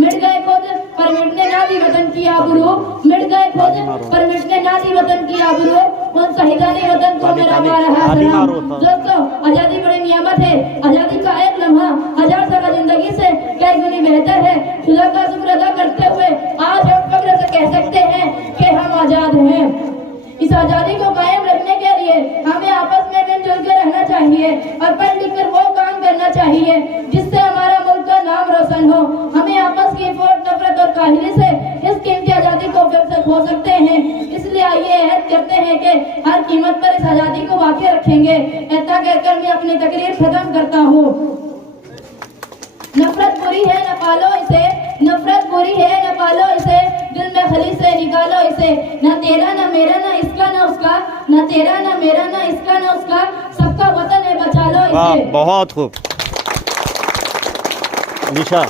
मिट गए खुद पर मिटने ना दी वतन की आबरू, मिट गए खुद पर मिटने ना दी वतन की आबरू, उन शहीदानी वतन को मेरा रहा सलाम। दोस्तों, आजादी बड़ी नियामत है, आजादी का एक लम्हा 1000 साल जिंदगी से कई गुनी बेहतर है। खुदा का शुक्र अदा करते हुए आज हम फख्र से कह सकते हैं कि हम आजाद हैं। इस आजादी को कायम रखने के लिए हमें आपस में मिलजुल कर रहना चाहिए और पढ़ लिख कर वो काम करना चाहिए जिससे हमारा मुल्क का नाम रोशन हो। हमें आपस की फोट, नफरत और काहिली से इस कीमती आजादी को फिर से खो सकते हैं। इसलिए आइए अहद करते हैं कि हर कीमत पर इस आजादी को बाकी रखेंगे। ऐसा कहकर मैं अपनी तकरीर खत्म करता हूँ। नफरत बुरी है न पालो इसे, नफरत बुरी है न पालो इसे, दिल में खली से निकालो इसे। न तेरा न मेरा न इसका न उसका, न तेरा न मेरा न इसका न उसका, सबका वतन है बचा लो इसे। बहुत खूब निशा।